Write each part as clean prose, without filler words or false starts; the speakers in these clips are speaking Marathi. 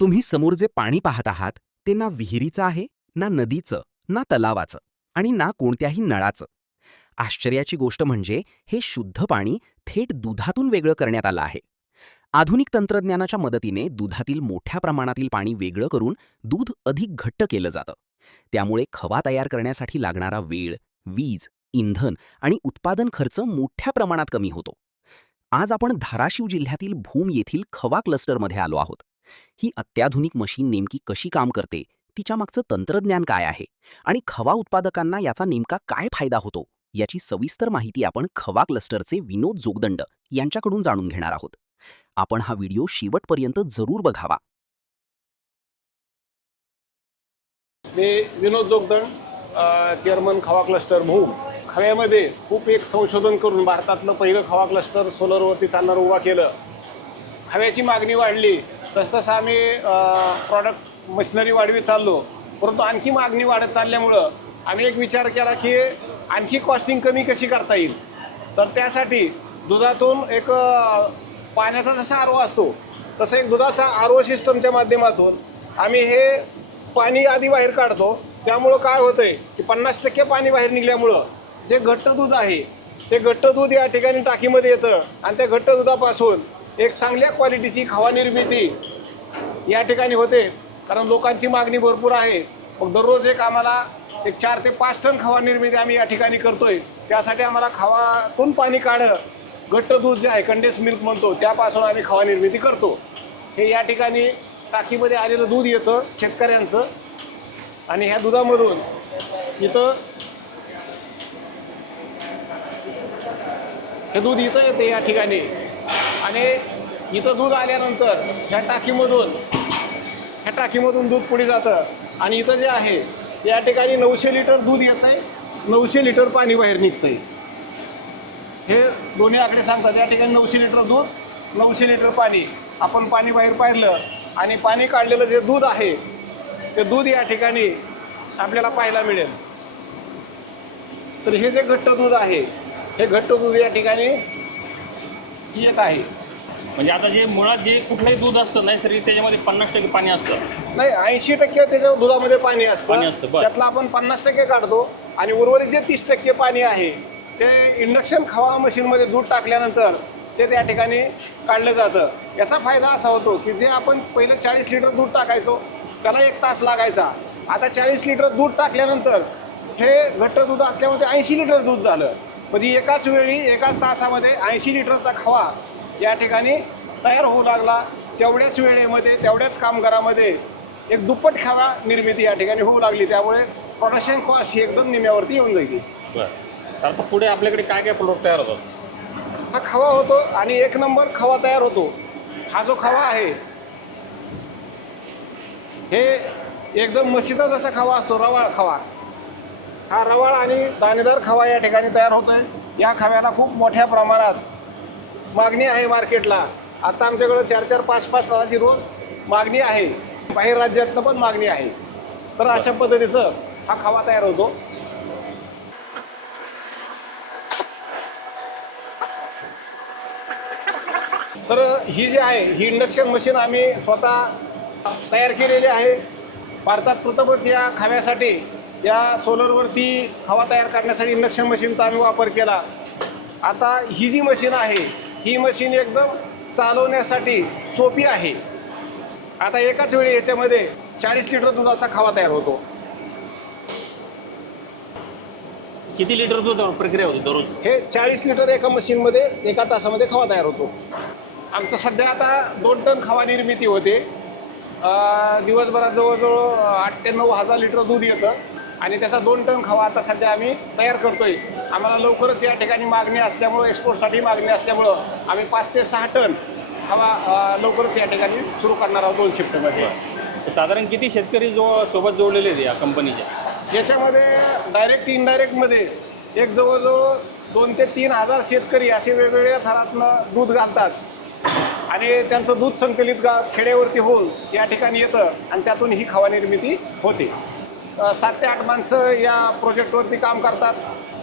तुम्ही समोर जे पाणी पाहत आहात ते ना विहिरीचं आहे, ना नदीचं, ना तलावाचं आणि ना कोणत्याही नळाचं. आश्चर्याची गोष्ट म्हणजे हे शुद्ध पाणी थेट दुधातून वेगळं करण्यात आलं आहे. आधुनिक तंत्रज्ञानाच्या मदतीने दुधातील मोठ्या प्रमाणातील पाणी वेगळं करून दूध अधिक घट्ट केलं जातं. त्यामुळे खवा तयार करण्यासाठी लागणारा वेळ, वीज, इंधन आणि उत्पादन खर्च मोठ्या प्रमाणात कमी होतो. आज आपण धाराशिव जिल्ह्यातील भूम येथील खवा क्लस्टरमध्ये आलो आहोत. ही अत्याधुनिक मशीन नेमकी कशी काम करते, तिच्या मागचं तंत्रज्ञान काय आहे आणि खवा उत्पादकांना याचा नेमका काय फायदा होतो, याची सविस्तर माहिती आपण खवा क्लस्टरचे विनोद जोगदंड यांच्याकडून जाणून घेणार आहोत. आपण हा व्हिडिओ शेवटपर्यंत जरूर बघावा. मी विनोद जोगदंड, चेअरमन खवा क्लस्टर भूम. खव्यामध्ये खूप एक संशोधन करून भारतातलं पहिलं खवा क्लस्टर सोलरवरती चालणारं उभा केलं. खव्याची मागणी वाढली तसतसं आम्ही प्रॉडक्ट मशिनरी वाढवीत चाललो, परंतु आणखी मागणी वाढत चालल्यामुळं आम्ही एक विचार केला की आणखी कॉस्टिंग कमी कशी करता येईल. तर त्यासाठी दुधातून एक पाण्याचा जसा आरो असतो तसं एक दुधाचा आरो सिस्टमच्या माध्यमातून आम्ही हे पाणी आधी बाहेर काढतो. त्यामुळं काय होतं आहे की 50% पाणी बाहेर निघल्यामुळं जे घट्ट दूध आहे ते घट्ट दूध या ठिकाणी टाकीमध्ये येतं आणि त्या घट्ट दुधापासून एक चांगल्या क्वालिटीची खवा निर्मिती या ठिकाणी होते. कारण लोकांची मागणी भरपूर आहे. मग दररोज एक आम्हाला 4 ते 5 टन खवा निर्मिती आम्ही या ठिकाणी करतोय. त्यासाठी आम्हाला खवातून पाणी घट्ट दूध जे आहे कंडेन्स मिल्क म्हणतो त्यापासून आम्ही खवा निर्मिती करतो. हे या ठिकाणी टाकीमध्ये आलेलं दूध येतं शेतकऱ्यांचं आणि ह्या दुधामधून इथं हे दूध इथं येते या ठिकाणी आणि इथं दूध आल्यानंतर ह्या टाकीमधून दूध पुढे जातं आणि इथं जे आहे या ठिकाणी 900 लिटर दूध येतं आहे, 900 लिटर पाणी बाहेर निघतं आहे. हे दोन्ही आकडे सांगतात. या ठिकाणी 900 लिटर दूध, 900 लिटर पाणी. आपण पाणी बाहेर पाहिलं आणि पाणी काढलेलं जे दूध आहे ते दूध या ठिकाणी आपल्याला पाहायला मिळेल. तर हे जे घट्ट दूध आहे हे घट्ट दूध या ठिकाणी येत आहे. म्हणजे आता जे मुळात जे कुठलंही दूध असतं नैसर्गिक त्याच्यामध्ये 50% पाणी असतं. नाही, 80% त्याच्या दुधामध्ये पाणी असतं. त्यातलं आपण 50% काढतो आणि उर्वरित जे 30% पाणी आहे ते इंडक्शन खवा मशीनमध्ये दूध टाकल्यानंतर ते त्या ठिकाणी काढलं जातं. याचा फायदा असा होतो की जे आपण पहिलं 40 लिटर दूध टाकायचो त्याला 1 तास लागायचा. आता 40 लिटर दूध टाकल्यानंतर हे घट्ट दूध असल्यामुळे 80 लिटर दूध झालं. म्हणजे एकाच वेळी एकाच तासामध्ये 80 लिटरचा खवा या ठिकाणी तयार होऊ लागला. तेवढ्याच वेळेमध्ये तेवढ्याच कामगारामध्ये एक दुप्पट खवा निर्मिती या ठिकाणी होऊ लागली. त्यामुळे प्रोडक्शन कॉस्ट ही एकदम निम्यावरती येऊन जाईल. बरं, आता पुढे आपल्याकडे काय काय प्रोडक्ट तयार होतात? हा खवा होतो आणि 1 नंबर खवा तयार होतो. हा जो खवा आहे हे एकदम म्हशीचा जसा खवा असतो रवाळ खवा, हा रवाळ आणि दाणेदार खवा या ठिकाणी तयार होतोय. या खव्याला खूप मोठ्या प्रमाणात मागणी आहे मार्केटला. आता आमच्याकडं 4-4, 5-5 टनाची रोज मागणी आहे. बाहेर राज्यातनं पण मागणी आहे. तर अशा पद्धतीचं हा खवा तयार होतो. तर ही जी आहे ही इंडक्शन मशीन आम्ही स्वतः तयार केलेली आहे. भारतात प्रथमच या खव्यासाठी या सोलरवरती खवा तयार करण्यासाठी इंडक्शन मशीनचा आम्ही वापर केला. आता ही जी मशीन आहे ही मशीन एकदम चालवण्यासाठी सोपी आहे. आता एकाच वेळी याच्यामध्ये 40 लिटर दुधाचा खवा तयार होतो. किती लिटर दूध प्रक्रिया होती दररोज? हे 40 लिटर एका मशीनमध्ये एका तासामध्ये खवा तयार होतो. आमचं सध्या आता 2 टन खवा निर्मिती होते. दिवसभरात जवळजवळ 8 ते 9 हजार लिटर दूध येतं आणि त्याचा 2 टन खवा आता सध्या आम्ही तयार करतोय. आम्हाला लवकरच या ठिकाणी मागणी असल्यामुळं, एक्सपोर्टसाठी मागणी असल्यामुळं आम्ही 5 ते 6 टन खवा लवकरच या ठिकाणी सुरू करणार आहोत 2 शिफ्टमध्ये. साधारण किती शेतकरी सोबत जोडलेले आहेत या कंपनीच्या? याच्यामध्ये डायरेक्ट इनडायरेक्टमध्ये एक जवळजवळ 2 ते 3 हजार शेतकरी असे वेगवेगळ्या थरातनं दूध घालतात आणि त्यांचं दूध संकलित खेड्यावरती होऊन या ठिकाणी येतं आणि त्यातून ही खवा निर्मिती होते. 7 ते 8 माणसं या प्रोजेक्टवरती काम करतात.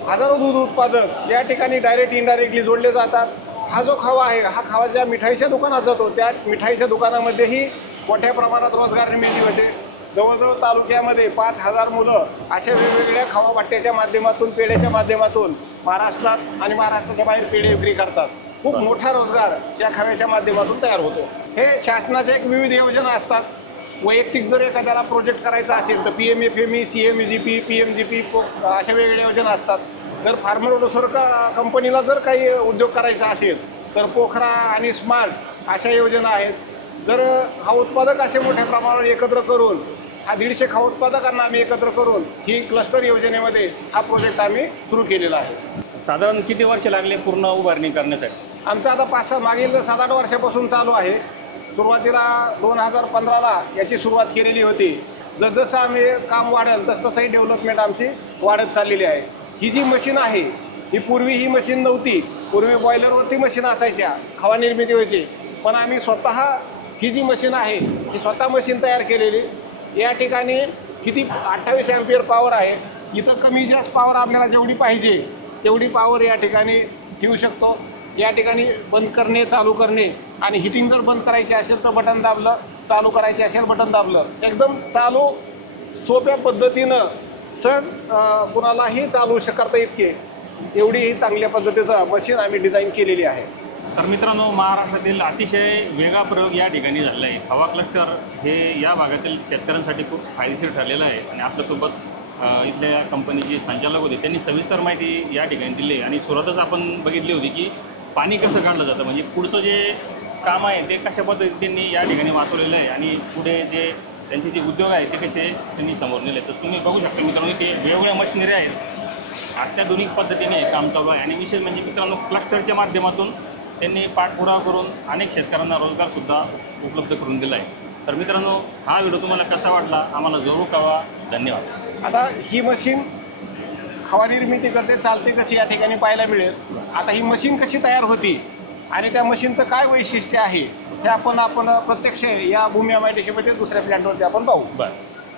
हजारो दूध उत्पादक या ठिकाणी डायरेक्ट इनडायरेक्टली जोडले जातात. हा जो खवा आहे हा खवा ज्या मिठाईच्या दुकानात जातो त्या मिठाईच्या दुकानामध्येही मोठ्या प्रमाणात रोजगार निर्मिती होते. जवळजवळ तालुक्यामध्ये 5,000 मुलं अशा वेगवेगळ्या खवापाट्याच्या माध्यमातून, पेढ्याच्या माध्यमातून महाराष्ट्रात आणि महाराष्ट्राच्या बाहेर पेढे विक्री करतात. खूप मोठा रोजगार या खव्याच्या माध्यमातून तयार होतो. हे शासनाच्या एक विविध योजना असतात. वैयक्तिक जर एखाद्याला प्रोजेक्ट करायचा असेल तर PMFME, CMGP, PMGP अशा वेगवेगळ्या योजना असतात. जर फार्मर प्रोड्युसर कंपनीला जर काही उद्योग करायचा असेल तर पोखरा आणि स्मार्ट अशा योजना आहेत. जर हा उत्पादक असे मोठ्या प्रमाणावर एकत्र करून, हा 150 खा उत्पादकांना आम्ही एकत्र करून ही क्लस्टर योजनेमध्ये हा प्रोजेक्ट आम्ही सुरू केलेला आहे. साधारण किती वर्ष लागले पूर्ण उभारणी करण्यासाठी? आमचं आता 5-6 मागील 7-8 वर्षापासून चालू आहे. सुरुवातीला 2015ला याची सुरुवात केलेली होती. जसजसं आम्ही काम वाढेल तसतसंही डेव्हलपमेंट आमची वाढत चाललेली आहे. ही जी मशीन आहे ही पूर्वी ही मशीन नव्हती. पूर्वी बॉयलरवरती मशीन असायच्या, खवा निर्मिती व्हायची. पण आम्ही स्वतः ही जी मशीन आहे ही स्वतः मशीन तयार केलेली. या ठिकाणी किती 28 अँपियर पॉवर आहे. इथं कमी जास्त पॉवर आपल्याला जेवढी पाहिजे तेवढी पॉवर या ठिकाणी ठेवू शकतो. या ठिकाणी बंद करणे, चालू करणे आणि हिटिंग जर बंद करायची असेल तर बटन दाबलं, चालू करायची असेल बटन दाबलं, एकदम चालू सोप्या पद्धतीनं सहज कुणालाही चालू करता इतके एवढी ही चांगल्या पद्धतीचं मशीन आम्ही डिझाईन केलेली आहे. तर मित्रांनो, महाराष्ट्रातील अतिशय वेगळा प्रयोग या ठिकाणी झालेला आहे. खवा क्लस्टर हे या भागातील शेतकऱ्यांसाठी खूप फायदेशीर ठरलेलं आहे. आणि आपल्यासोबत इथल्या कंपनीचे संचालक होते, त्यांनी सविस्तर माहिती या ठिकाणी दिली. आणि सुरुवातच आपण बघितली होती की पाणी कसं काढलं जातं, म्हणजे पुढचं जे काम आहे ते कशा पद्धतीने त्यांनी या ठिकाणी वाचवलेलं आहे आणि पुढे जे त्यांचे जे उद्योग आहे ते कसे त्यांनी समोर नेले. तर तुम्ही बघू शकता मित्रांनो, ते वेगवेगळ्या मशिनरी आहेत, अत्याधुनिक पद्धतीने काम चालू आहे. आणि विशेष म्हणजे मित्रांनो, क्लस्टरच्या माध्यमातून त्यांनी पाठपुरावा करून अनेक शेतकऱ्यांना रोजगारसुद्धा उपलब्ध करून दिला आहे. तर मित्रांनो, हा व्हिडिओ तुम्हाला कसा वाटला आम्हाला जरूर कळवा. धन्यवाद. आता ही मशीन खवा निर्मिती करते, चालते कशी या ठिकाणी पाहायला मिळेल. आता ही मशीन कशी तयार होती आणि त्या मशीनचं काय वैशिष्ट्य आहे हे आपण प्रत्यक्ष या भूमी MIDC मध्ये दुसऱ्या प्लॅन्टवरती आपण पाहू. बरं.